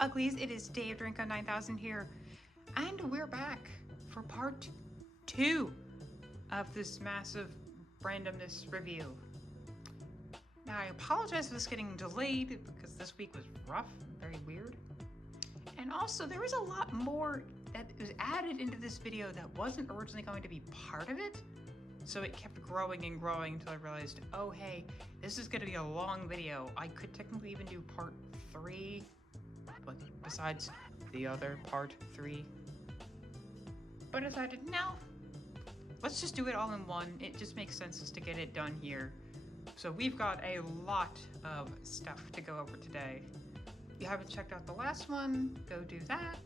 Uglies, it is Dave Drinko 9000 here, and we're back for part 2 of this massive randomness review. Now, I apologize for this getting delayed because this week was rough, very weird. And also, there was a lot more that was added into this video that wasn't originally going to be part of it. So it kept growing and growing until I realized, oh hey, this is going to be a long video. I could technically even do part 3, but besides the other part 3. But I decided, no, let's just do it all in one. It just makes sense just to get it done here. So we've got a lot of stuff to go over today. If you haven't checked out the last one, go do that.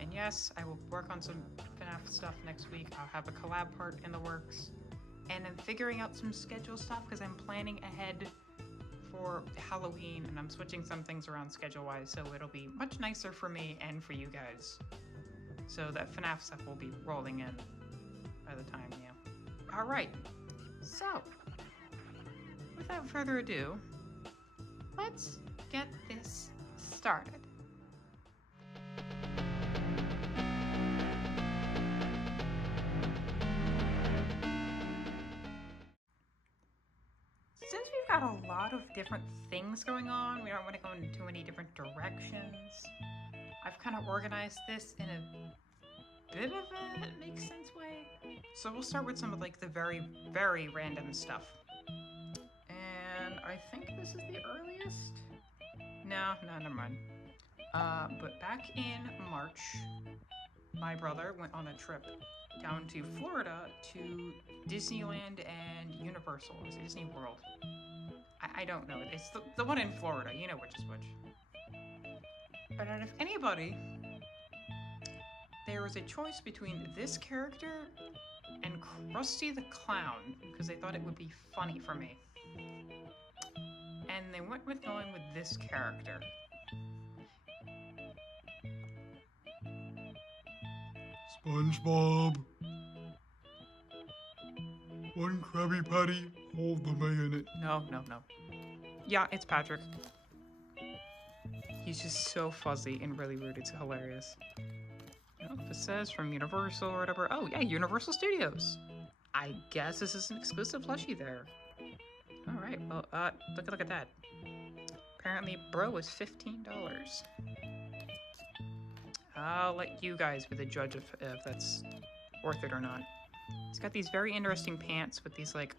And yes, I will work on some Fnaf stuff next week. I'll have a collab part in the works. And I'm figuring out some schedule stuff because I'm planning ahead for Halloween and I'm switching some things around schedule-wise, so it'll be much nicer for me and for you guys. So that Fnaf stuff will be rolling in by the time, yeah. Alright, so without further ado, let's get this started. Since we've got a lot of different things going on, we don't want to go into too many different directions. I've kind of organized this in a bit of a makes sense way. So we'll start with some of like the very, very random stuff. And I think this is the earliest. No, never mind. But back in March, my brother went on a trip down to Florida to Disneyland and Universal. Is it Disney World? I don't know. It's the one in Florida. You know which is which. But out of anybody, there was a choice between this character and Krusty the Clown because they thought it would be funny for me. And they went with going with this character. SpongeBob. One Krabby Patty, hold the mayonnaise. No. Yeah, it's Patrick. He's just so fuzzy and really rude. It's hilarious. I don't know if it says from Universal or whatever. Oh, yeah, Universal Studios. I guess this is an exclusive plushie there. All right, well, look at that. Apparently, bro is $15. I'll let you guys be the judge if that's worth it or not. He's got these very interesting pants with these, like,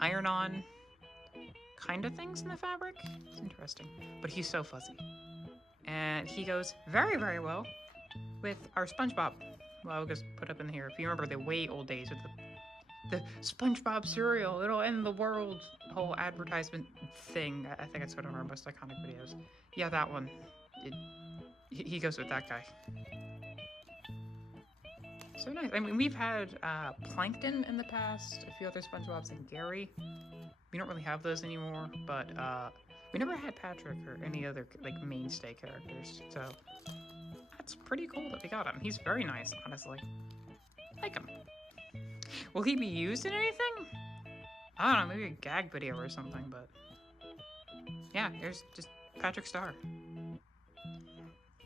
iron-on kind of things in the fabric. It's interesting. But he's so fuzzy. And he goes very, very well with our SpongeBob. Well, I'll just put up in here. If you remember the way old days with the SpongeBob cereal, it'll end the world whole advertisement thing. I think it's one of our most iconic videos. Yeah, that one. He goes with that guy. So nice. I mean, we've had Plankton in the past, a few other SpongeBobs, and Gary. We don't really have those anymore, but we never had Patrick or any other like mainstay characters. So that's pretty cool that we got him. He's very nice, honestly. Like him. Will he be used in anything? I don't know, maybe a gag video or something, but yeah, here's just Patrick Star.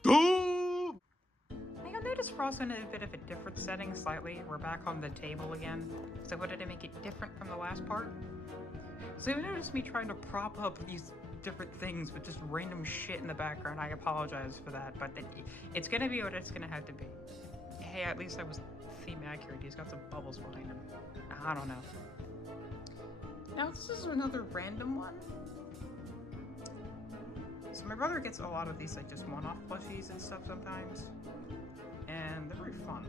Oh! You'll notice we're also in a bit of a different setting slightly. We're back on the table again, because I wanted to make it different from the last part. So you'll notice me trying to prop up these different things with just random shit in the background. I apologize for that, but it's gonna be what it's gonna have to be. Hey, at least I was theme accurate. He's got some bubbles behind him. I don't know. Now this is another random one. So my brother gets a lot of these like just one-off plushies and stuff sometimes. And they're very fun.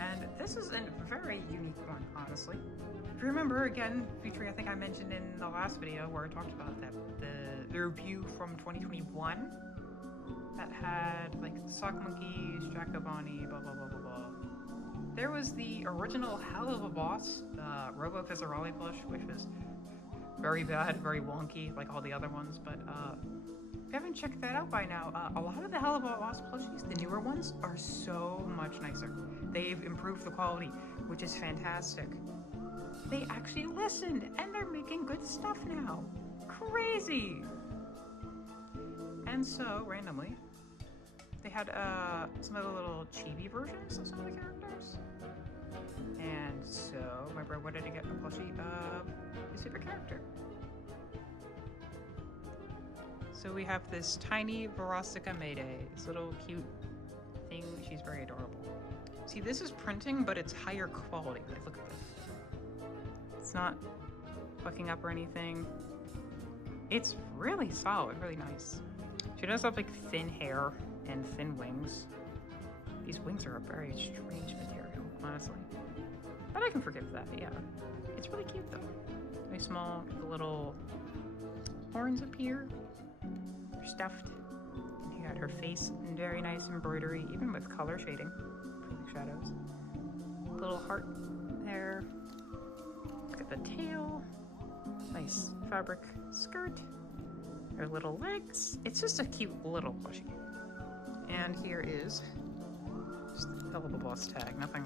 And this is a very unique one, honestly. If you remember, again, featuring I think I mentioned in the last video where I talked about that the review from 2021 that had like Sock Monkeys, Jack Bonnie, blah blah blah blah blah. There was the original Helluva Boss, Robo Fizzarolli plush, which was very bad, very wonky, like all the other ones, but if you haven't checked that out by now, a lot of the Helluva Boss plushies, the newer ones, are so much nicer. They've improved the quality, which is fantastic. They actually listened, and they're making good stuff now. Crazy! And so, randomly, they had some of the little chibi versions of some of the characters. And so, my bro wanted to get a plushie of his favorite character. So we have this tiny Verostica Mayday, this little cute thing. She's very adorable. See, this is printing, but it's higher quality. Like, look at this. It's not fucking up or anything. It's really solid, really nice. She does have like thin hair and thin wings. These wings are a very strange material, honestly. But I can forgive that, yeah. It's really cute though. Very small, the little horns up here. They're stuffed. And you got her face in very nice embroidery, even with color shading. Pretty shadows. Little heart there. Look at the tail. Nice fabric skirt. Her little legs. It's just a cute little plushie. And here is just the Helluva Boss tag. Nothing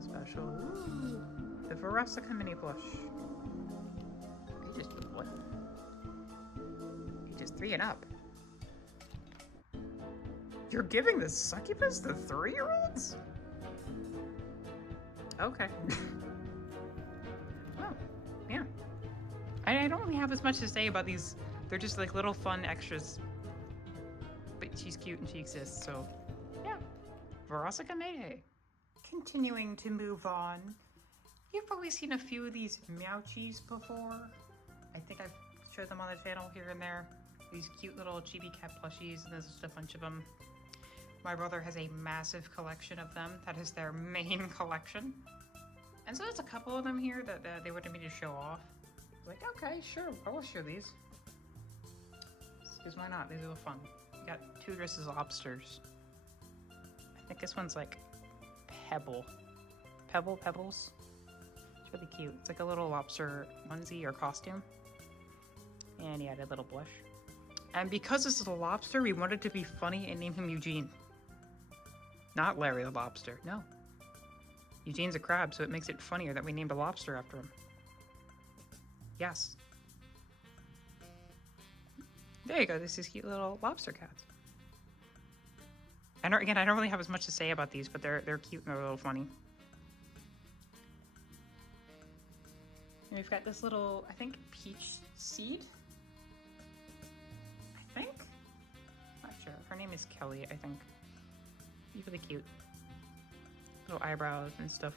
special. Ooh, the Verostica mini plush. Ages what? Ages 3 and up. You're giving the succubus to 3-year-olds? Okay. Oh, yeah. I don't really have as much to say about these. They're just like little fun extras. But she's cute and she exists, so yeah. Verostica Mayday. Continuing to move on. You've probably seen a few of these Meowchies before. I think I've showed them on the channel here and there. These cute little chibi cat plushies, and there's just a bunch of them. My brother has a massive collection of them. That is their main collection. And so there's a couple of them here that they wanted me to show off. I was like, okay, sure, I will show these. Because why not? These are fun. You got 2 dresses of lobsters. I think this one's like Pebbles. It's really cute. It's like a little lobster onesie or costume. And he added a little blush. And because this is a lobster, we wanted to be funny and name him Eugene. Not Larry the Lobster, no. Eugene's a crab, so it makes it funnier that we named a lobster after him. Yes. There you go, this is cute little lobster cats. And again, I don't really have as much to say about these, but they're cute and they're a little funny. And we've got this little, I think, peach seed. I think? Not sure. Her name is Kelly, I think. She's really cute. Little eyebrows and stuff.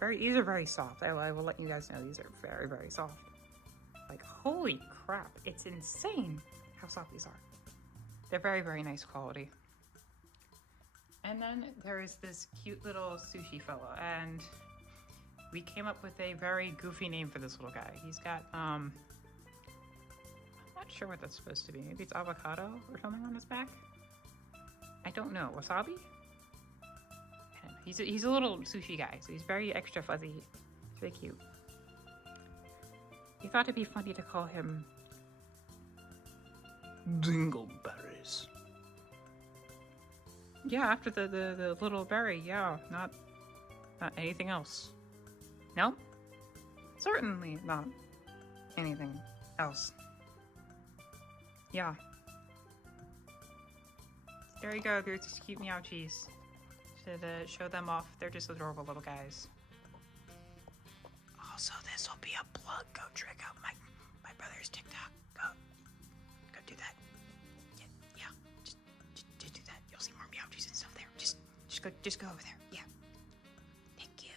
These are very soft. I will let you guys know these are very, very soft. Like, holy crap. It's insane how soft these are. They're very, very nice quality. And then there is this cute little sushi fella, and we came up with a very goofy name for this little guy. He's got, I'm not sure what that's supposed to be. Maybe it's avocado or something on his back? I don't know. Wasabi? He's a little sushi guy, so he's very extra fuzzy. He's very cute. He thought it'd be funny to call him Dingleberries. Yeah, after the little berry, yeah, not anything else. No? Certainly not anything else. Yeah. There you go, there's these cute Meowchies. Should show them off. They're just adorable little guys. Also, this will be a plug. Go check out my brother's TikTok. Go do that. Yeah. Just do that. You'll see more Meowchies and stuff there. Just go over there. Yeah. Thank you.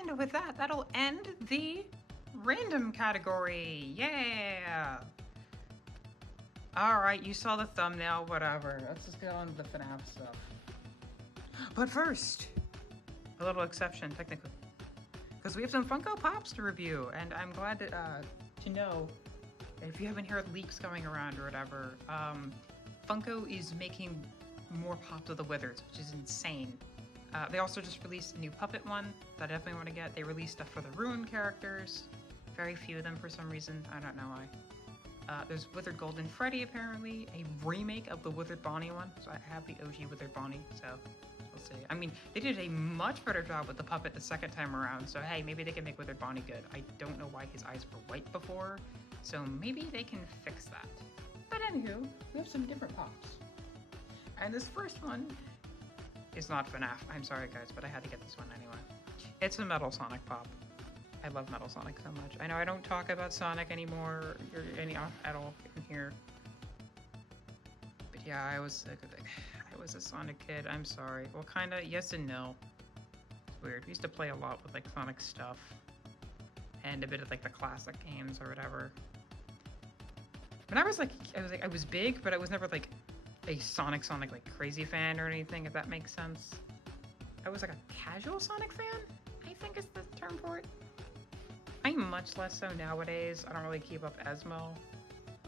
And with that, that'll end the random category. Yeah. All right, you saw the thumbnail. Whatever. Let's just get on to the Fnaf stuff. But first, a little exception, technically, because we have some Funko Pops to review, and I'm glad to know that if you haven't heard leaks going around or whatever, Funko is making more Pops of the Withers, which is insane. They also just released a new puppet one that I definitely want to get. They released stuff for the Ruin characters, very few of them for some reason, I don't know why. There's Withered Golden Freddy, apparently, a remake of the Withered Bonnie one, so I have the OG Withered Bonnie, so We'll see. I mean, they did a much better job with the puppet the second time around, so hey, maybe they can make Withered Bonnie good. I don't know why his eyes were white before, so maybe they can fix that. But anywho, we have some different pops. And this first one is not Fnaf. I'm sorry guys, but I had to get this one anyway. It's a Metal Sonic pop. I love Metal Sonic so much. I know I don't talk about Sonic anymore or at all in here. But yeah, I was a Sonic kid. I'm sorry. Well, kinda yes and no. It's weird. We used to play a lot with like Sonic stuff and a bit of like the classic games or whatever. When I was big, but I was never like a Sonic like crazy fan or anything, if that makes sense. I was like a casual Sonic fan, I think is the term for it. I'm much less so nowadays. I don't really keep up as well.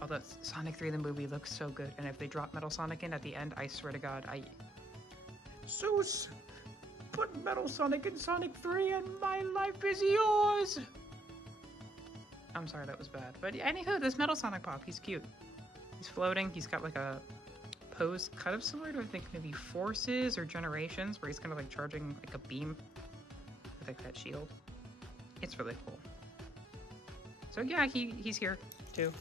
Although Sonic 3 the movie looks so good, and if they drop Metal Sonic in at the end, I swear to God, put Metal Sonic in Sonic 3 and my life is yours! I'm sorry, that was bad. But anywho, this Metal Sonic pop, he's cute. He's floating, he's got like a pose kind of similar to I think maybe Forces or Generations, where he's kind of like charging like a beam with like that shield. It's really cool. So yeah, he's here too.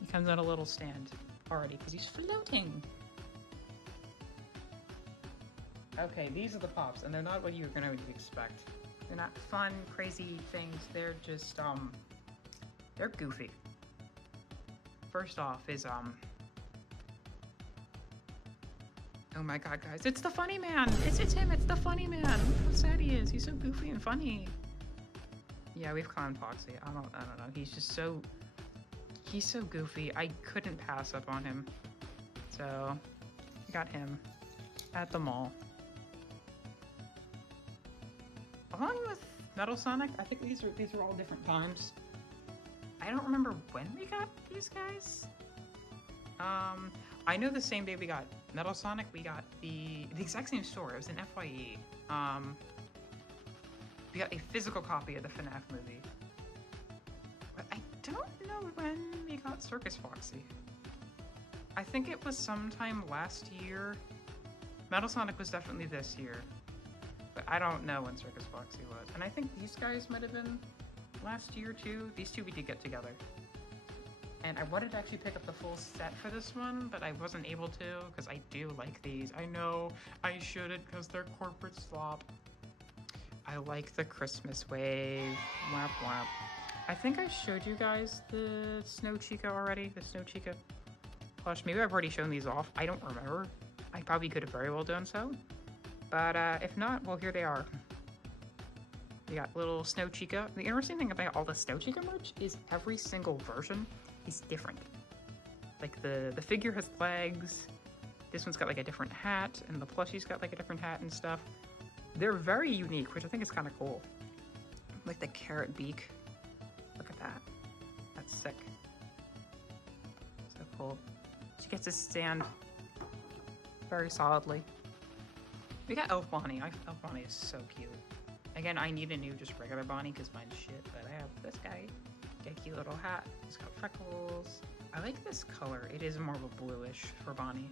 He comes on a little stand already because he's floating. Okay, these are the pops, and they're not what you're gonna expect. They're not fun, crazy things. They're just they're goofy. First off is oh my God, guys, it's the funny man. It's him. It's the funny man. Look how sad he is. He's so goofy and funny. Yeah, we've clowned Foxy. I don't know. He's so goofy. I couldn't pass up on him. So, we got him at the mall. Along with Metal Sonic, I think these are all different times. I don't remember when we got these guys. I know the same day we got Metal Sonic, we got the exact same store. It was an FYE. We got a physical copy of the Fnaf movie. But I don't know when we got Circus Foxy. I think it was sometime last year. Metal Sonic was definitely this year. But I don't know when Circus Foxy was. And I think these guys might have been last year too. These two we did get together. And I wanted to actually pick up the full set for this one, but I wasn't able to because I do like these. I know I shouldn't because they're corporate slop. I like the Christmas wave. Whap whap. I think I showed you guys the Snow Chica already, the Snow Chica plush. Maybe I've already shown these off. I don't remember. I probably could have very well done so. But if not, well, here they are. We got little Snow Chica. The interesting thing about all the Snow Chica merch is every single version is different. Like the figure has legs. This one's got like a different hat, and the plushie's got like a different hat and stuff. They're very unique, which I think is kind of cool. Like the carrot beak. Look at that. That's sick. So cool. She gets to stand very solidly. We got Elf Bonnie. Elf Bonnie is so cute. Again, I need a new just regular Bonnie because mine's shit, but I have this guy. Got a cute little hat. He's got freckles. I like this color. It is more of a bluish for Bonnie,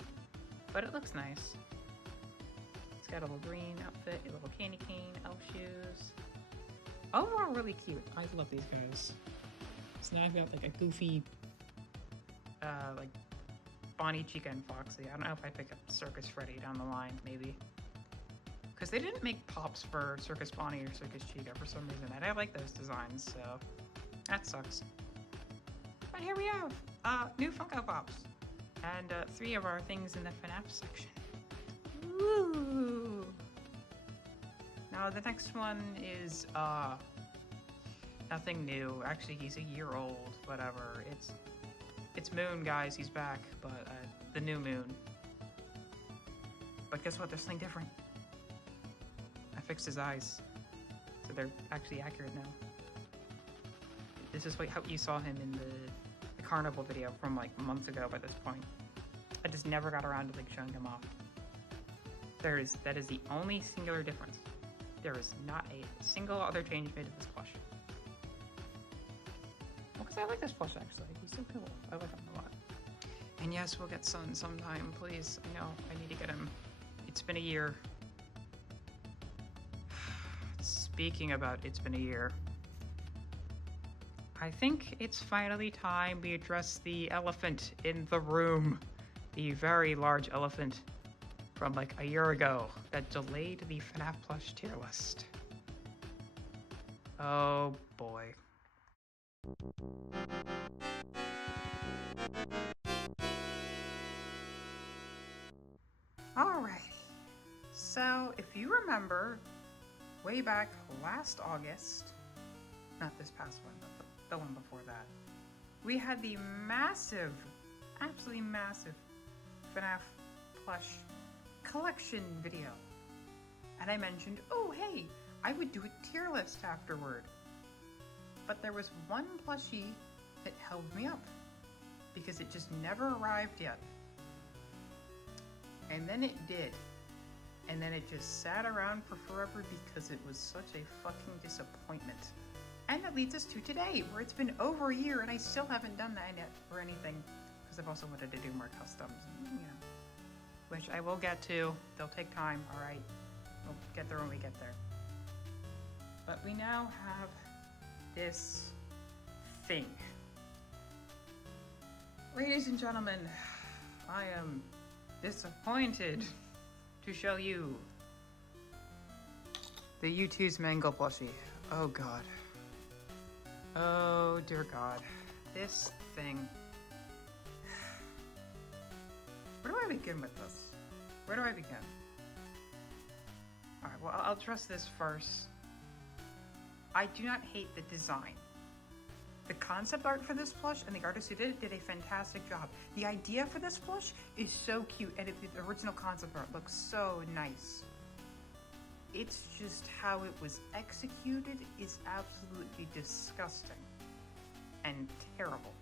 but it looks nice. He's got a little green outfit, a little candy cane, elf shoes. Overall, really cute. I love these guys. So now I've got like a goofy, like Bonnie, Chica, and Foxy. I don't know if I pick up Circus Freddy down the line, maybe. Because they didn't make pops for Circus Bonnie or Circus Chica for some reason, and I like those designs, so that sucks. But here we have new Funko Pops, and 3 of our things in the Fnaf section. Woo! Now the next one is nothing new. Actually, he's a year old. Whatever. It's Moon, guys. He's back, but the new Moon. But guess what? There's something different. I fixed his eyes, so they're actually accurate now. This is how you saw him in the carnival video from like months ago by this point. I just never got around to like showing him off. That is the only singular difference. There is not a single other change made to this plush. Well, because I like this plush actually. He's so cool. I like him a lot. And yes, we'll get Sun sometime, please. I know, I need to get him. It's been a year. speaking about it's been a year, I think it's finally time we address the elephant in the room. The very large elephant from like a year ago that delayed the Fnaf plush tier list. Oh boy. Alrighty. So, if you remember, way back last August, not this past one, but the one before that, we had the massive, absolutely massive Fnaf plush collection video. And I mentioned, oh hey, I would do a tier list afterward. But there was one plushie that held me up because it just never arrived yet. And then it did. And then it just sat around for forever because it was such a fucking disappointment. And that leads us to today, where it's been over a year and I still haven't done that yet or anything, because I've also wanted to do more customs, you know, which I will get to. They'll take time, all right? We'll get there when we get there. But we now have this thing. Ladies and gentlemen, I am disappointed to show you the U2's Mango plushie. Oh god. Oh dear god. This thing. Where do I begin with this? Where do I begin? Alright, well, I'll address this first. I do not hate the design. The concept art for this plush and the artist who did it did a fantastic job. The idea for this plush is so cute, and the original concept art looks so nice. It's just how it was executed is absolutely disgusting and terrible.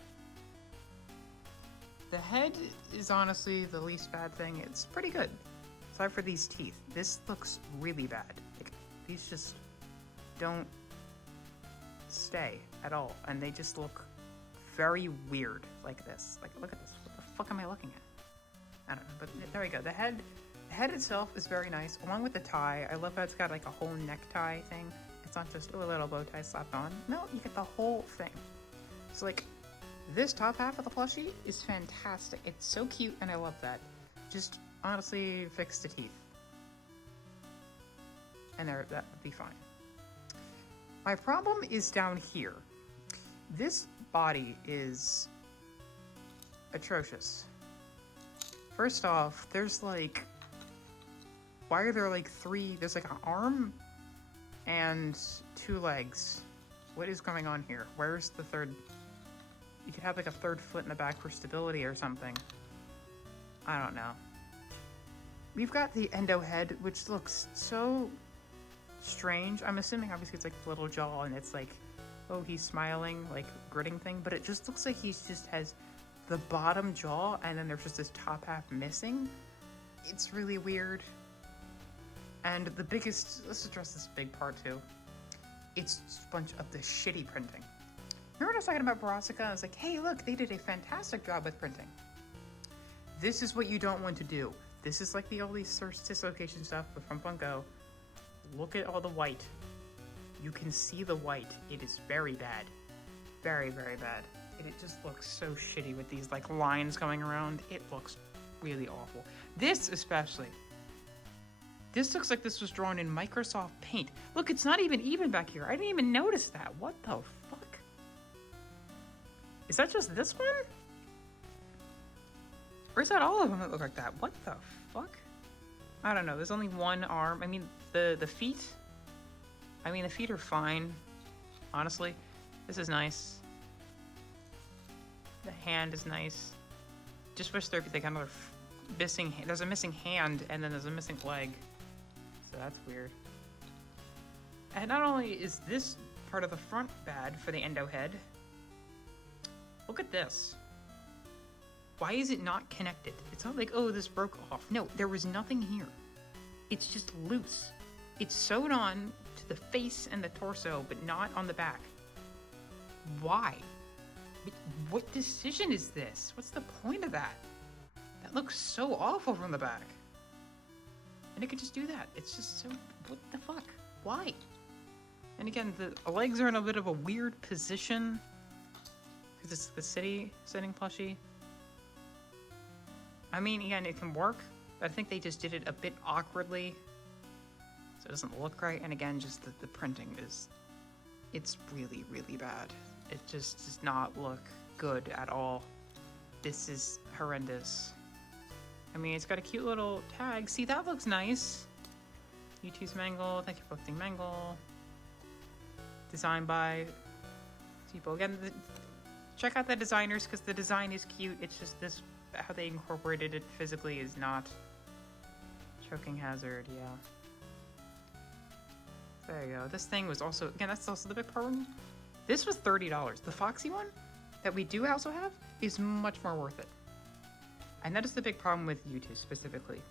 The head is honestly the least bad thing. It's pretty good. Aside for these teeth, this looks really bad. Like, these just don't stay at all, and they just look very weird like this. Like, look at this. What the fuck am I looking at? I don't know, but there we go. The head itself is very nice, along with the tie. I love how it's got like a whole necktie thing. It's not just a little bow tie slapped on. No, you get the whole thing. So like, this top half of the plushie is fantastic. It's so cute, and I love that. Just honestly fix the teeth, and that would be fine. My problem is down here. This body is atrocious. First off, there's like, why are there like there's like an arm and 2 legs. What is going on here? Where's the third? You could have like a third foot in the back for stability or something. I don't know. We've got the endo head, which looks so strange. I'm assuming obviously it's like the little jaw and it's like, oh, he's smiling, like gritting thing, but it just looks like he's just has the bottom jaw and then there's just this top half missing. It's really weird. And the biggest, let's address this big part too. It's a bunch of the shitty printing. Remember when I was talking about Brassica? I was like, hey, look, they did a fantastic job with printing. This is what you don't want to do. This is like the all these dislocation stuff from Funko. Look at all the white. You can see the white. It is very bad. Very, very bad. And it just looks so shitty with these like lines going around. It looks really awful. This especially. This looks like this was drawn in Microsoft Paint. Look, it's not even back here. I didn't even notice that. What the fuck? Is that just this one? Or is that all of them that look like that? What the fuck? I don't know. There's only one arm. I mean, the feet. I mean, the feet are fine. Honestly, this is nice. The hand is nice. Just wish there could be another missing. There's a missing hand, and then there's a missing leg. So that's weird. And not only is this part of the front bad for the endo head. Look at this. Why is it not connected? It's not like, oh, this broke off. No, there was nothing here. It's just loose. It's sewed on to the face and the torso, but not on the back. Why? What decision is this? What's the point of that? That looks so awful from the back. And it could just do that. It's just so, what the fuck? Why? And again, the legs are in a bit of a weird position because it's the city sitting plushie. I mean, again, it can work, but I think they just did it a bit awkwardly, so it doesn't look right. And again, just the printing it's really, really bad. It just does not look good at all. This is horrendous. I mean, it's got a cute little tag. See, that looks nice. You choose Mangle. Thank you for lifting Mangle. Designed by people. Again, check out the designers because the design is cute. It's just this, how they incorporated it physically is not. Choking hazard, yeah. There you go. This thing was also, again, that's also the big problem. This was $30. The Foxy one that we do also have is much more worth it. And that is the big problem with YouTube specifically.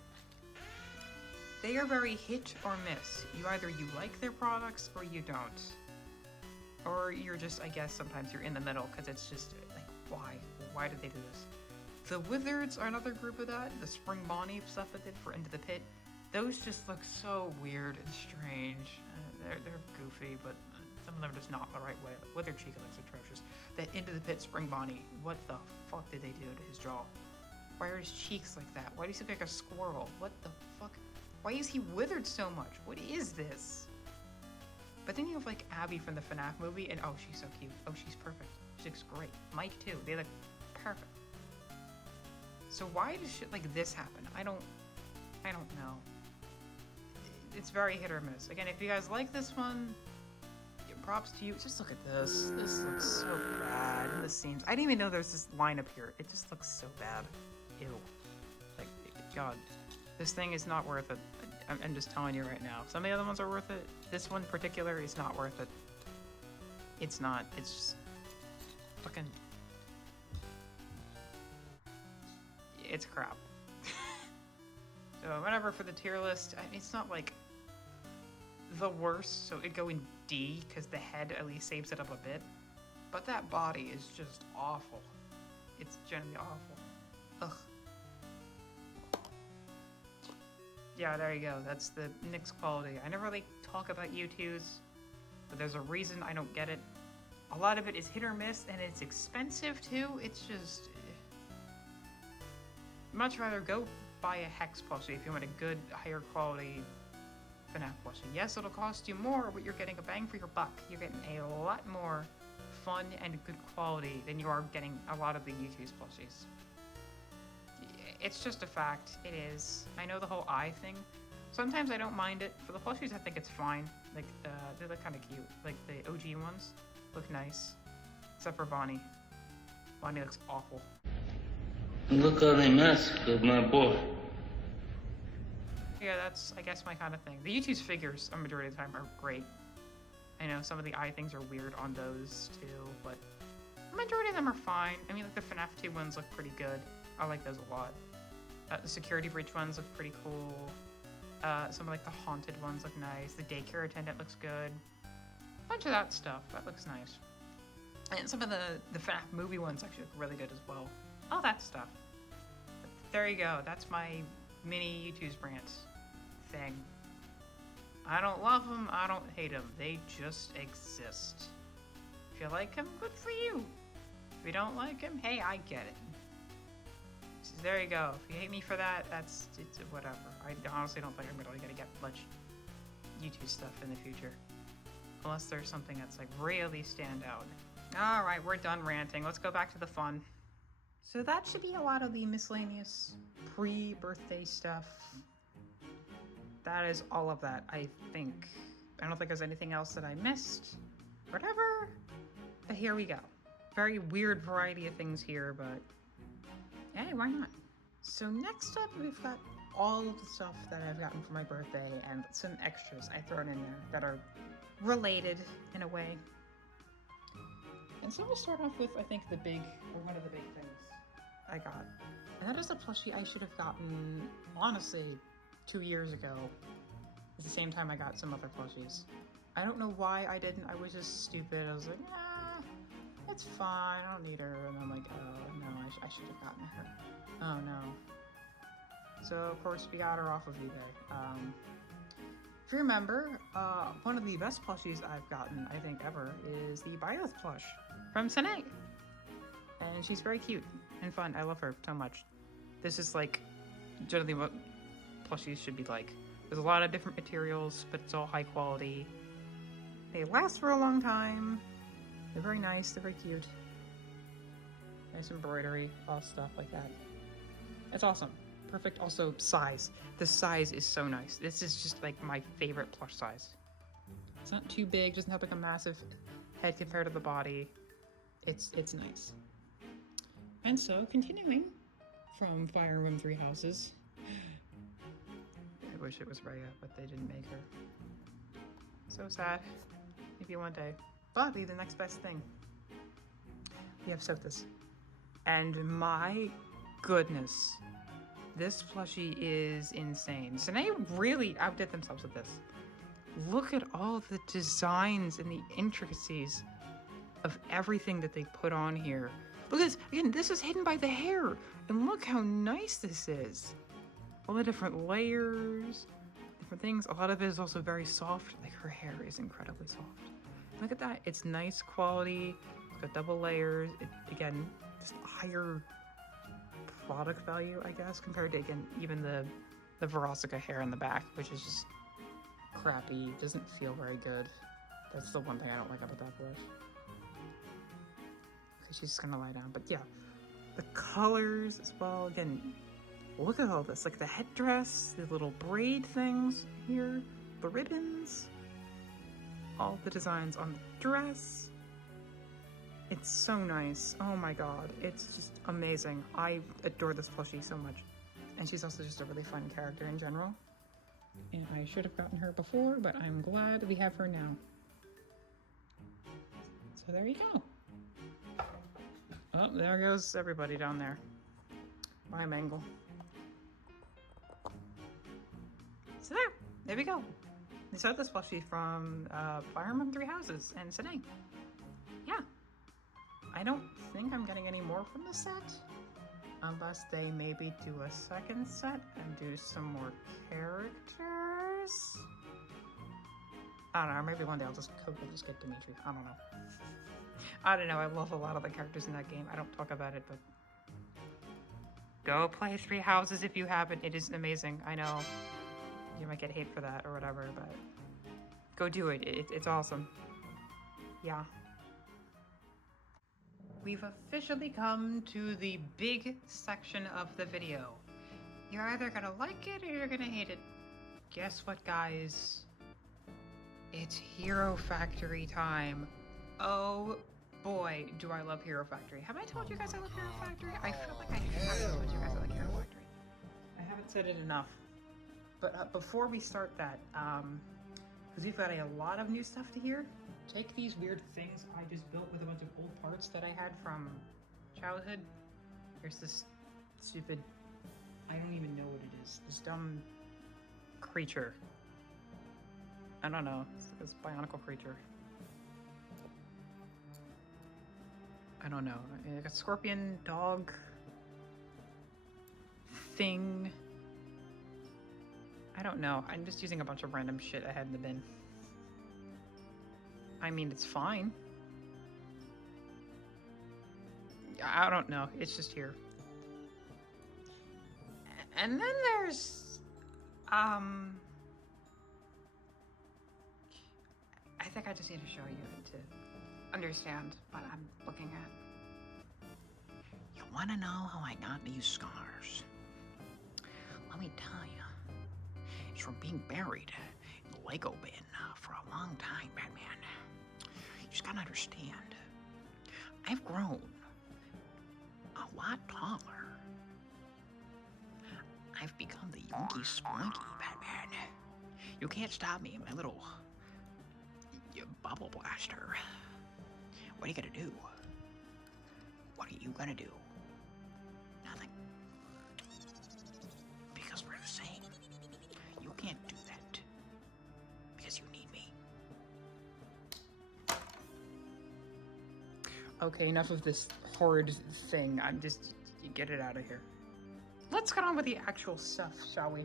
They are very hit or miss. Either you like their products or you don't. Or you're just, I guess sometimes you're in the middle because it's just like, why? Why did they do this? The Wizards are another group of that. The Spring Bonnie stuff I did for Into the Pit. Those just look so weird and strange. They're goofy, but some of them are just not the right way. Like, Withered Chica looks atrocious. That Into the Pit Spring Bonnie, what the fuck did they do to his jaw? Why are his cheeks like that? Why does he look like a squirrel? What the fuck? Why is he withered so much? What is this? But then you have like Abby from the Fnaf movie, and oh, she's so cute. Oh, she's perfect. She looks great. Mike too. They look perfect. So why does shit like this happen? I don't know. It's very hit or miss. Again, if you guys like this one, props to you. Just look at this. This looks so bad. And the seams. I didn't even know there's this line up here. It just looks so bad. Ew. Like, God. This thing is not worth it. I'm just telling you right now. Some of the other ones are worth it. This one in particular is not worth it. It's not. It's just fucking... It's crap. So whatever for the tier list. I mean, it's not like the worst, so it'd go in D because the head at least saves it up a bit. But that body is just awful. It's genuinely awful. Ugh. Yeah, there you go. That's the Nyx quality. I never really talk about U2s, but there's a reason I don't get it. A lot of it is hit or miss, and it's expensive too. It's just... Much rather go buy a Hex plushie if you want a good, higher quality Fnaf plushie. Yes, it'll cost you more, but you're getting a bang for your buck. You're getting a lot more fun and good quality than you are getting a lot of the U2's plushies. It's just a fact. It is. I know the whole eye thing. Sometimes I don't mind it. For the plushies, I think it's fine. Like, they look kind of cute. Like, the OG ones look nice. Except for Bonnie. Bonnie looks awful. Look how they massacred my boy. Yeah, that's, I guess, my kind of thing. The U2's figures, a majority of the time, are great. I know some of the eye things are weird on those, too, but the majority of them are fine. I mean, like, the Fnaf 2 ones look pretty good. I like those a lot. The security breach ones look pretty cool. Some of, like, the haunted ones look nice. The daycare attendant looks good. A bunch of that stuff. That looks nice. And some of the Fnaf movie ones actually look really good as well. All that stuff. But there you go. That's my mini U2's rants thing. I don't love them. I don't hate them. They just exist. If you like them, good for you. If you don't like them, hey, I get it. So there you go. If you hate me for that, it's whatever. I honestly don't think I'm really gonna get much U2 stuff in the future. Unless there's something that's like really stand out. Alright, we're done ranting. Let's go back to the fun. So that should be a lot of the miscellaneous pre-birthday stuff. That is all of that, I think. I don't think there's anything else that I missed. Whatever. But here we go. Very weird variety of things here, but hey, why not? So next up, we've got all of the stuff that I've gotten for my birthday and some extras I've thrown in there that are related in a way. And so we'll start off with, I think, one of the big things I got. And that is a plushie I should have gotten, honestly, 2 years ago. At the same time I got some other plushies. I don't know why I didn't. I was just stupid. I was like, nah, it's fine. I don't need her. And I'm like, oh, no, I should have gotten her. Oh, no. So, of course, we got her off of eBay. If you remember, one of the best plushies I've gotten, I think, ever, is the Byleth plush from Sine. And she's very cute and fun. I love her so much. This is like generally what plushies should be like. There's a lot of different materials, but it's all high quality. They last for a long time. They're very nice. They're very cute. Nice embroidery, all stuff like that. It's awesome. Perfect. Also, size. The size is so nice. This is just like my favorite plush size. It's not too big. Doesn't have like a massive head compared to the body. It's nice. And so, continuing from Fire Emblem Three Houses. I wish it was Rhea, but they didn't make her. So sad. Maybe one day. But be the next best thing. We have Sothis. And my goodness, this plushie is insane. So they really outdid themselves with this. Look at all the designs and the intricacies of everything that they put on here. Look at this. Again, this is hidden by the hair. And look how nice this is. All the different layers, different things. A lot of it is also very soft. Like her hair is incredibly soft. Look at that. It's nice quality. It's got double layers. Again, just higher product value, I guess, compared to, again, even the Verosica hair in the back, which is just crappy. Doesn't feel very good. That's the one thing I don't like about that brush. Okay, she's just gonna lie down. But yeah, the colors as well. Again, look at all this. Like the headdress, the little braid things here, the ribbons, all the designs on the dress. It's so nice. Oh my god. It's just amazing. I adore this plushie so much. And she's also just a really fun character in general. And I should have gotten her before, but I'm glad we have her now. So there you go. Oh, there goes everybody down there. Bye, Mangle. So there we go. We saw this plushie from Fire Emblem Three Houses and Sine. Yeah. I don't think I'm getting any more from the set. Unless they maybe do a second set and do some more characters. I don't know, maybe one day I'll just get Dimitri. I don't know. I don't know, I love a lot of the characters in that game. I don't talk about it, but go play Three Houses if you haven't. It is amazing. I know you might get hate for that or whatever, but go do it. It's awesome. Yeah. We've officially come to the big section of the video. You're either gonna like it or you're gonna hate it. Guess what, guys? It's Hero Factory time. Oh boy, do I love Hero Factory. Have I told you guys I love Hero Factory? I feel like I haven't told you guys I like Hero Factory. I haven't said it enough. But before we start that, because we've got a lot of new stuff to hear, take these weird things I just built with a bunch of old parts that I had from childhood. Here's this stupid, I don't even know what it is. This dumb creature. I don't know, it's this bionicle creature. I don't know, like a scorpion dog thing. I don't know, I'm just using a bunch of random shit I had in the bin. I mean, it's fine. I don't know. It's just here. And then there's... I think I just need to show you to understand what I'm looking at. You want to know how I got these scars? Let me tell you. It's from being buried in the Lego bin for a long time, Batman. You just gotta understand, I've grown a lot taller. I've become the Yunky Spunky, Batman. You can't stop me, my little bubble blaster. What are you gonna do? What are you gonna do? Nothing. Because we're the same. You can't do that. Because you need me. Okay, enough of this horrid thing. I'm just... get it out of here. Let's get on with the actual stuff, shall we?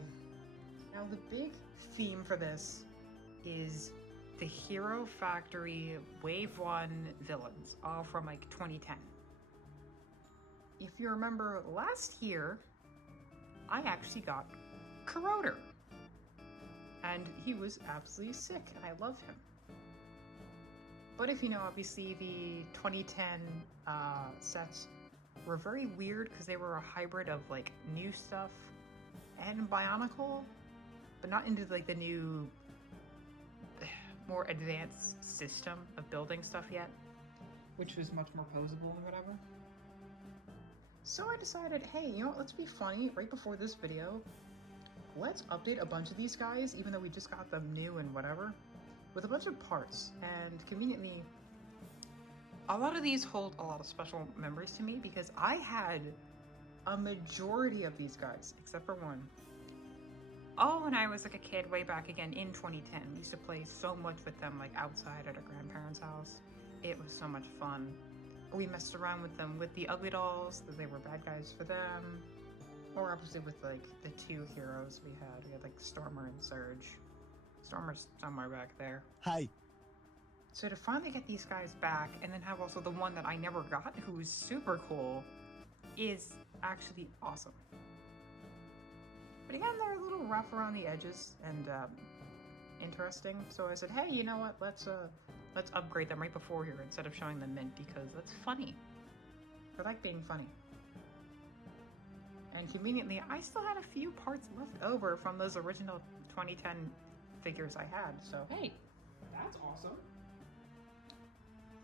Now, the big theme for this is the Hero Factory Wave 1 villains, all from like 2010. If you remember last year, I actually got Corroder. And he was absolutely sick, and I love him. But if you know, obviously the 2010 sets were very weird because they were a hybrid of like new stuff and Bionicle, but not into like the new, more advanced system of building stuff yet, which was much more posable and whatever. So I decided, hey, you know what, let's be funny right before this video. Let's update a bunch of these guys, even though we just got them new and whatever, with a bunch of parts. And conveniently, a lot of these hold a lot of special memories to me because I had a majority of these guys, except for one. All when I was like a kid way back again in 2010. We used to play so much with them, like outside at our grandparents' house. It was so much fun. We messed around with them with the ugly dolls, that they were bad guys for them. Or obviously with like the two heroes we had. We had like Stormer and Surge. Stormer's somewhere back there. Hi. So to finally get these guys back, and then have also the one that I never got, who was super cool, is actually awesome. But again, they're a little rough around the edges and interesting. So I said, hey, you know what? Let's upgrade them right before here instead of showing them mint, because that's funny. I like being funny. And conveniently, I still had a few parts left over from those original 2010 figures I had. So hey, that's awesome.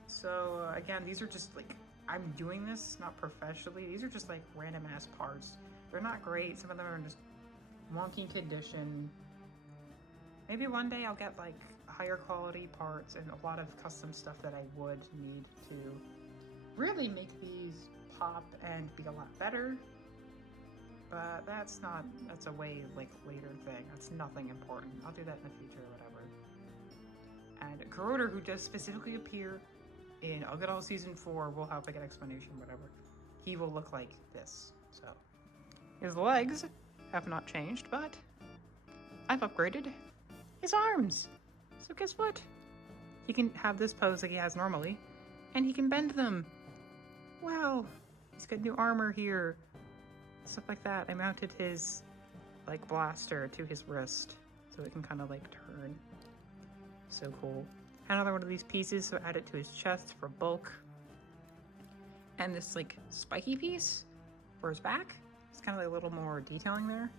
So again, these are just like, I'm doing this not professionally. These are just like random ass parts. They're not great. Some of them are in just wonky condition. Maybe one day I'll get like higher quality parts and a lot of custom stuff that I would need to really make these pop and be a lot better. But that's a way like later thing. That's nothing important. I'll do that in the future or whatever. And Corroder, who does specifically appear in Ugly Doll Season 4, will have like an explanation, whatever. He will look like this, so. His legs have not changed, but I've upgraded his arms. So guess what? He can have this pose like he has normally, and he can bend them. Wow, he's got new armor here. Stuff like that. I mounted his like blaster to his wrist so it can kind of like turn. So cool. Another one of these pieces, so add it to his chest for bulk. And this like spiky piece for his back. It's kind of like a little more detailing there.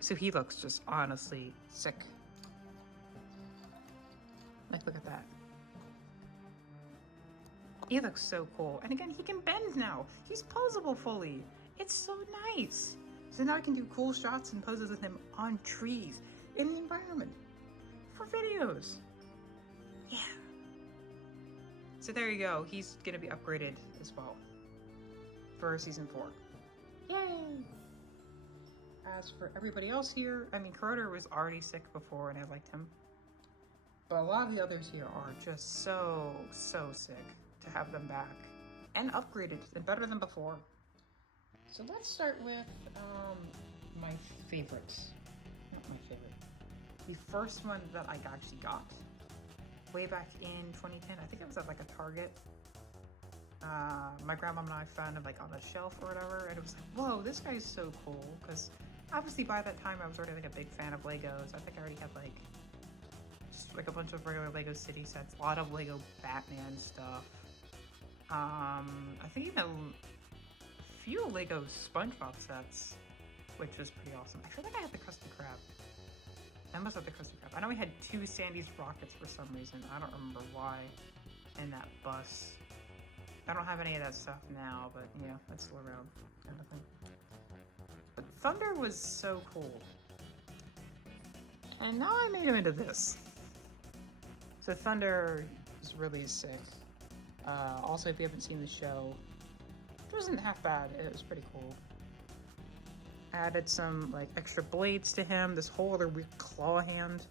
So he looks just honestly sick. Like, look at that. He looks so cool. And again, he can bend now. He's posable fully. It's so nice. So now I can do cool shots and poses with him on trees, in the environment, for videos. Yeah. So there you go. He's gonna be upgraded as well for season 4. Yay! As for everybody else here, I mean, Corroder was already sick before and I liked him. But a lot of the others here are just so sick to have them back and upgraded and better than before. So let's start with my favorites. Not my favorite. The first one that I actually got way back in 2010. I think it was at like a Target. My grandma and I found it like on a shelf or whatever, and it was like, whoa, this guy's so cool. Because obviously by that time I was already like a big fan of Legos. I think I already had like just like a bunch of regular Lego City sets, a lot of Lego Batman stuff. I think even a few Lego SpongeBob sets, which was pretty awesome. I feel like I had the Krusty Krab. I must have the Krusty Krab. I know we had 2 Sandy's rockets for some reason. I don't remember why. And that bus. I don't have any of that stuff now, but yeah, that's still around, kind of thing. But Thunder was so cool. And now I made him into this. So Thunder is really sick. Also, if you haven't seen the show, it wasn't half bad. It was pretty cool. Added some like extra blades to him. This whole other weird claw hand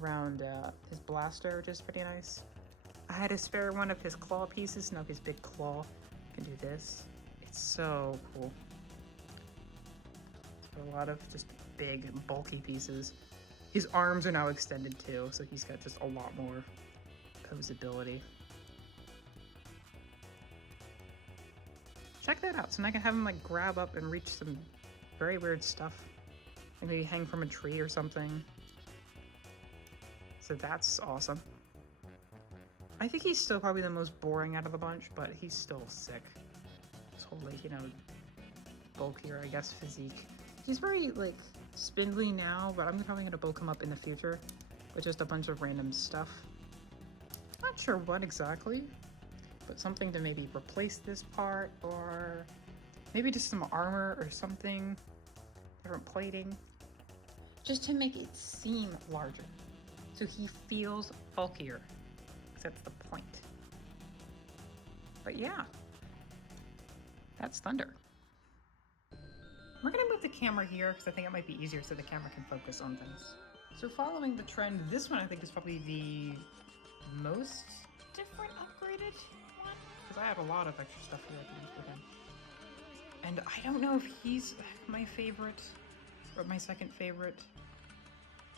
around his blaster, which is pretty nice. I had to spare one of his claw pieces. Now his big claw can do this. It's so cool. So a lot of just big, bulky pieces. His arms are now extended too, so he's got just a lot more posability. Check that out. So now I can have him like grab up and reach some very weird stuff. Like maybe hang from a tree or something. So that's awesome. I think he's still probably the most boring out of the bunch, but he's still sick. His whole, like, you know, bulkier, I guess, physique. He's very, like, spindly now, but I'm probably gonna bulk him up in the future with just a bunch of random stuff. Not sure what exactly, but something to maybe replace this part, or maybe just some armor or something, different plating, just to make it seem larger, so he feels bulkier, because that's the point. But yeah, that's Thunder. We're gonna move the camera here, because I think it might be easier so the camera can focus on things. So following the trend, this one I think is probably the most different upgraded one, because I have a lot of extra stuff here I can use with him. And I don't know if he's my favorite, or my second favorite,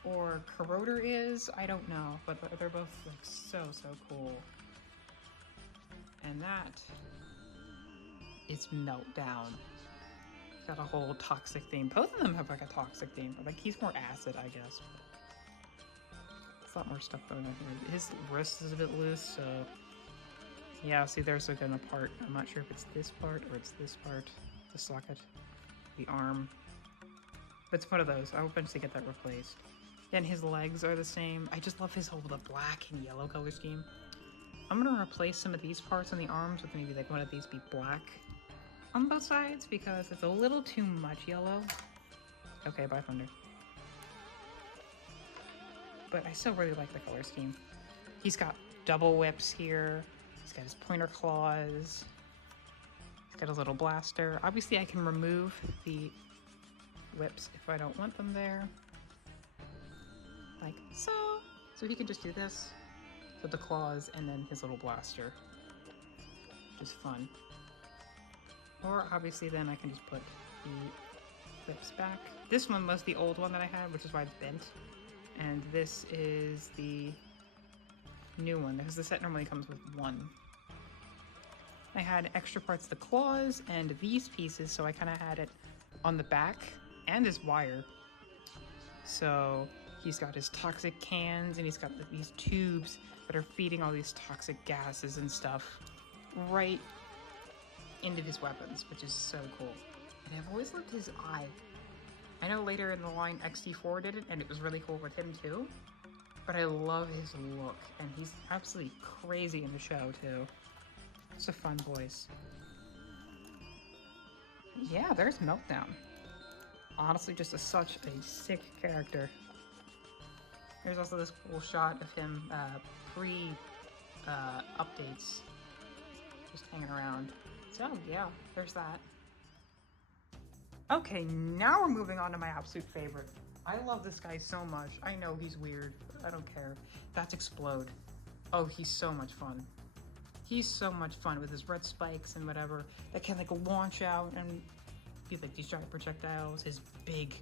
or Corroder is, I don't know, but they're both like so cool. And that is Meltdown. Got a whole toxic theme. Both of them have like a toxic theme, but like he's more acid, I guess. There's a lot more stuff going on here. His wrist is a bit loose, so yeah, see there's like a part. I'm not sure if it's this part or it's this part. The socket, the arm. But it's one of those. I'll eventually get that replaced. And his legs are the same. I just love his whole the black and yellow color scheme. I'm gonna replace some of these parts on the arms with maybe like one of these be black on both sides because it's a little too much yellow. Okay, bye Thunder. But I still really like the color scheme. He's got double whips here. He's got his pointer claws. He's got a little blaster. Obviously I can remove the whips if I don't want them there. Like so. So he can just do this with the claws and then his little blaster. Which is fun. Or obviously then I can just put the whips back. This one was the old one that I had, which is why it's bent. And this is the new one, because the set normally comes with one. I had extra parts of the claws and these pieces, so I kind of had it on the back and his wire. So he's got his toxic cans and he's got these tubes that are feeding all these toxic gases and stuff right into his weapons, which is so cool. And I've always loved his eye. I know later in the line XT4 did it and it was really cool with him too, but I love his look and he's absolutely crazy in the show too. It's a fun voice. Yeah, there's Meltdown. Honestly, just such a sick character. There's also this cool shot of him pre-updates, just hanging around. So yeah, there's that. Okay, now we're moving on to my absolute favorite. I love this guy so much. I know he's weird, but I don't care. That's Explode. Oh, he's so much fun. He's so much fun with his red spikes and whatever that can like launch out and be like these giant projectiles. His big,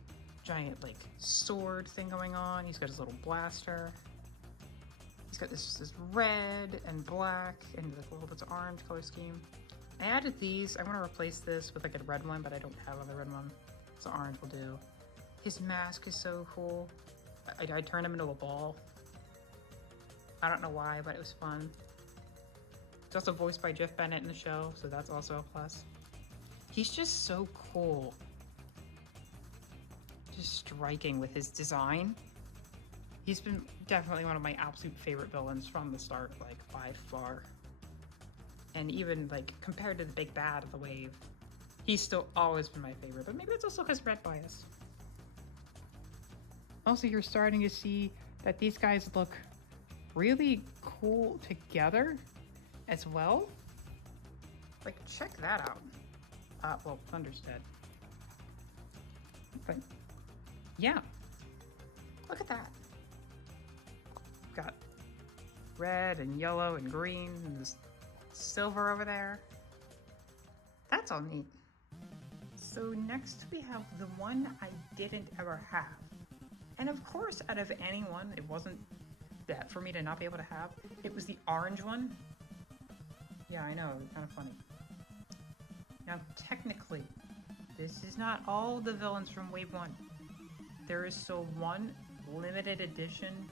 giant like sword thing going on. He's got his little blaster. He's got this red and black and like a little bit of orange color scheme. I added these. I want to replace this with like a red one, but I don't have another red one. So orange will do. His mask is so cool. I turned him into a ball. I don't know why, but it was fun. It's also voiced by Jeff Bennett in the show, so that's also a plus. He's just so cool. Just striking with his design. He's been definitely one of my absolute favorite villains from the start, like by far. And even like compared to the big bad of the wave, he's still always been my favorite, but maybe that's also because red bias. Also, you're starting to see that these guys look really cool together as well. Like, check that out. Well, Thunder's dead. But yeah, look at that. Got red and yellow and green and this silver over there. That's all neat. So next we have the one I didn't ever have. And of course, out of anyone, it wasn't that for me to not be able to have. It was the orange one. Yeah, I know, kind of funny. Now, technically, this is not all the villains from Wave 1. There is still one limited edition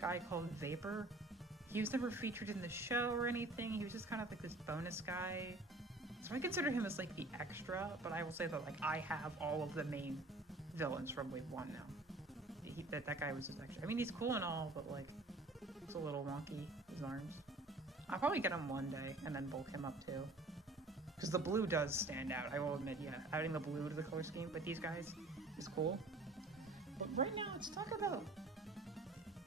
guy called Vapor. He was never featured in the show or anything. He was just kind of like this bonus guy. So I consider him as like the extra, but I will say that like I have all of the main villains from Wave 1 now. That guy was just extra. I mean, he's cool and all, but like, it's a little wonky, his arms. I'll probably get him one day and then bulk him up too. Because the blue does stand out, I will admit, yeah. Adding the blue to the color scheme with these guys is cool. But right now, let's talk about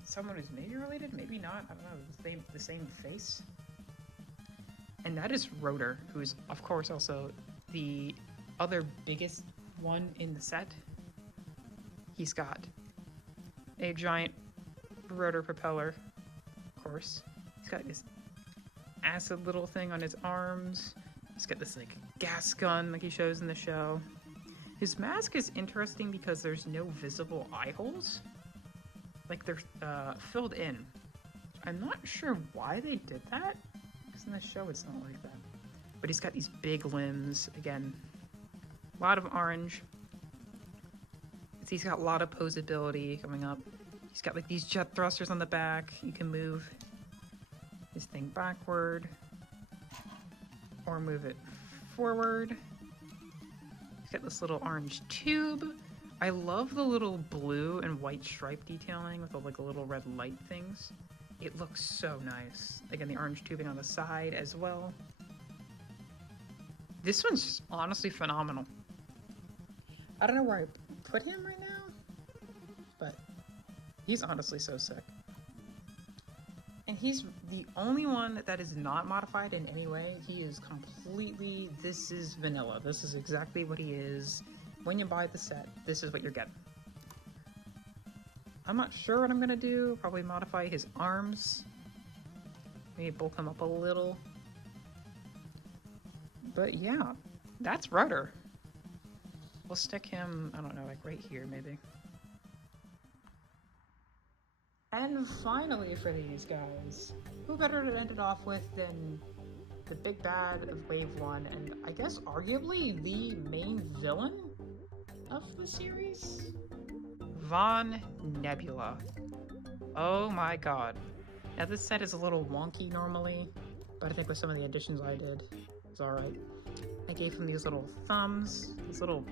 someone who's maybe related, maybe not, I don't know, the same face. And that is Rotor, who's of course also the other biggest one in the set. He's got a giant rotor propeller, of course. He's got this acid little thing on his arms. He's got this like gas gun like he shows in the show. His mask is interesting because there's no visible eye holes. Like they're filled in. I'm not sure why they did that, because in the show it's not like that. But he's got these big limbs, again, a lot of orange. He's got a lot of posability coming up. He's got like these jet thrusters on the back. You can move his thing backward or move it forward. He's got this little orange tube. I love the little blue and white stripe detailing with the like little red light things. It looks so nice. Again, the orange tubing on the side as well. This one's just honestly phenomenal. I don't know where I put him right now, but he's honestly so sick. And he's the only one that is not modified in any way. He is completely, this is vanilla. This is exactly what he is. When you buy the set, this is what you're getting. I'm not sure what I'm gonna do. Probably modify his arms. Maybe bulk him up a little. But yeah, that's Rotor. We'll stick him, I don't know, like right here maybe. And finally for these guys, who better to end it off with than the big bad of Wave 1, and I guess arguably the main villain of the series? Von Nebula. Oh my god. Now this set is a little wonky normally, but I think with some of the additions I did, it's alright. I gave him these little thumbs, these little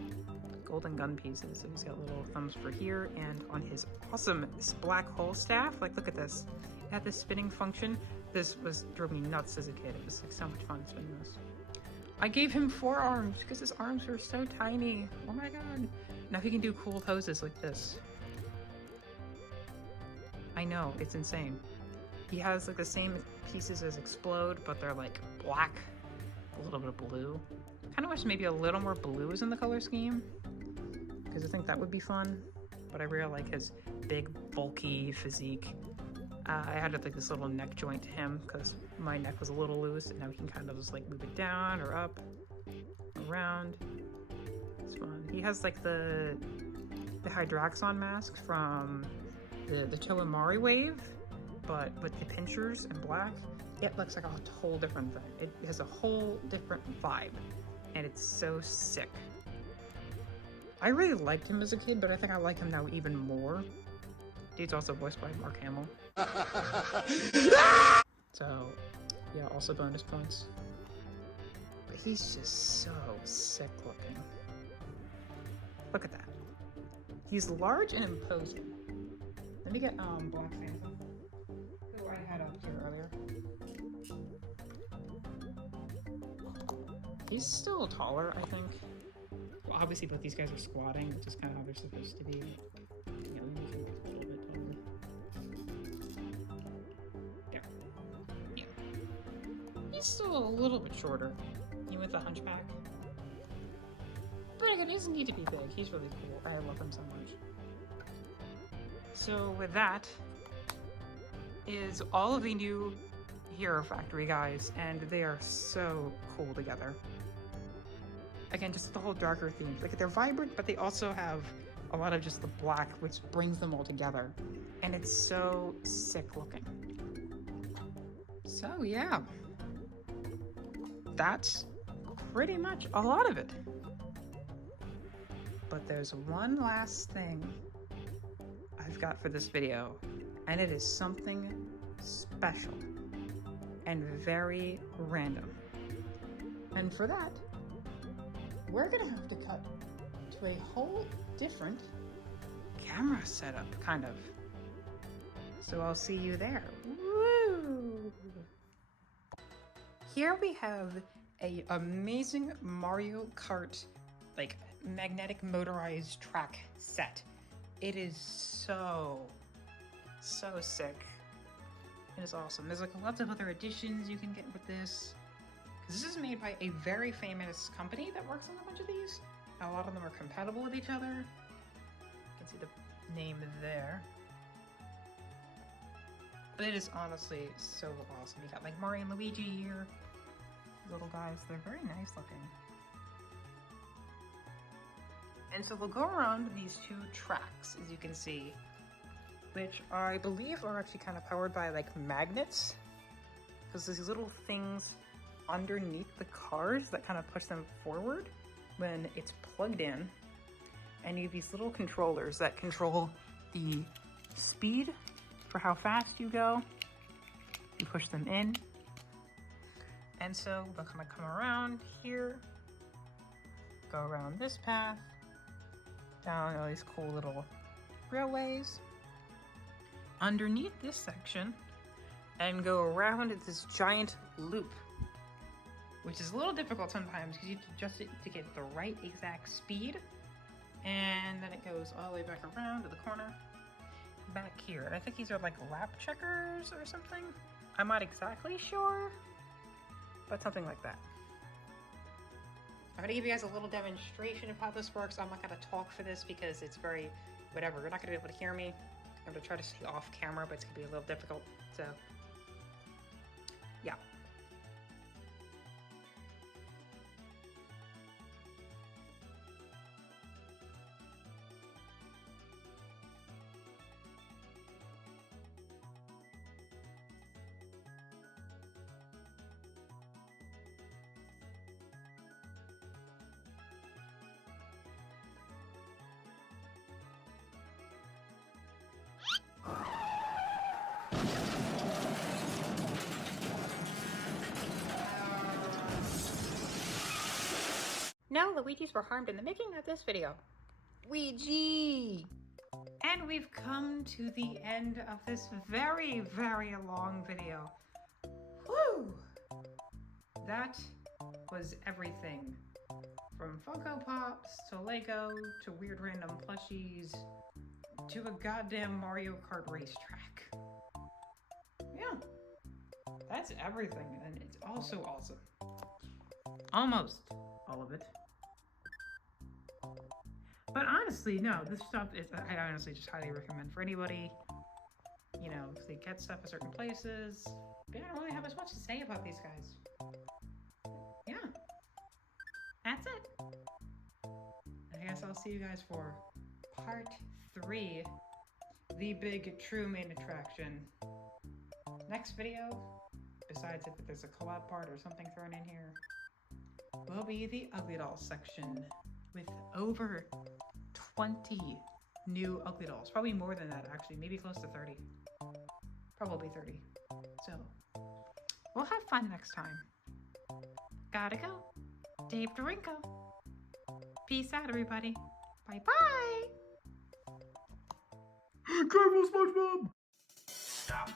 golden gun pieces. So he's got little thumbs for here, and on his awesome black hole staff, like look at this. It had this spinning function. This drove me nuts as a kid. It was like so much fun spinning this. I gave him 4 arms because his arms are so tiny. Oh my god. Now he can do cool poses like this. I know, it's insane. He has like the same pieces as Explode, but they're like black, a little bit of blue. Kind of wish maybe a little more blue is in the color scheme, because I think that would be fun. But I really like his big, bulky physique. I added like this little neck joint to him because my neck was a little loose, and now he can kind of just like move it down or up, around. It's fun. He has like the Hydraxon mask from the Toemari wave, but with the pinchers and black. It looks like a whole different thing. It has a whole different vibe, and it's so sick. I really liked him as a kid, but I think I like him now even more. Dude's also voiced by Mark Hamill. So, yeah, also bonus points. But he's just so sick looking. Look at that. He's large and imposing. Let me get Black Phantom, who I had up here earlier. He's still taller, I think. Well, obviously both these guys are squatting, which is kind of how they're supposed to be. Yeah, let me make him a little bit taller. There. Yeah. He's still a little bit shorter, even with the hunchback. But again, he doesn't need to be big. He's really cool. I love him so much. So with that is all of the new Hero Factory guys, and they are so cool together. Again, just the whole darker theme. Like, they're vibrant, but they also have a lot of just the black, which brings them all together. And it's so sick looking. So yeah, that's pretty much a lot of it. But there's one last thing I've got for this video, and it is something special and very random. And for that, we're gonna have to cut to a whole different camera setup, kind of. So I'll see you there. Woo! Here we have a amazing Mario Kart, like, magnetic motorized track set. It is so sick. It is awesome. There's like lots of other additions you can get with this. This is made by a very famous company that works on a bunch of these. A lot of them are compatible with each other. You can see the name there. But it is honestly so awesome. You got like Mario and Luigi here. Little guys, they're very nice looking. And so they'll go around these two tracks, as you can see, which I believe are actually kind of powered by like magnets, because there's these little things underneath the cars that kind of push them forward when it's plugged in. And you have these little controllers that control the speed for how fast you go. You push them in. And so they'll kind of come around here, go around this path, down all these cool little railways, underneath this section, and go around this giant loop, which is a little difficult sometimes because you have to adjust it to get the right exact speed. And then it goes all the way back around to the corner, back here. And I think these are like lap checkers or something. I'm not exactly sure, but something like that. I'm gonna give you guys a little demonstration of how this works. I'm not gonna talk for this because it's very, whatever. You're not gonna be able to hear me. I'm gonna try to stay off camera, but it's gonna be a little difficult, so yeah. No Luigis were harmed in the making of this video. Luigi! And we've come to the end of this very, very long video. Woo! That was everything. From Funko Pops, to Lego, to weird random plushies, to a goddamn Mario Kart racetrack. Yeah. That's everything, and it's also awesome. Almost all of it. But honestly, no, this stuff is, I honestly just highly recommend for anybody, you know, if they get stuff at certain places. But I don't really have as much to say about these guys. Yeah. That's it. I guess I'll see you guys for part 3, the big true main attraction. Next video, besides if there's a collab part or something thrown in here, will be the Ugly Dolls section with over 20 new Ugly Dolls. Probably more than that, actually. Maybe close to 30. Probably 30. So, we'll have fun next time. Gotta go. Dave Dorinko. Peace out, everybody. Bye-bye. Careful, SpongeBob! Stop.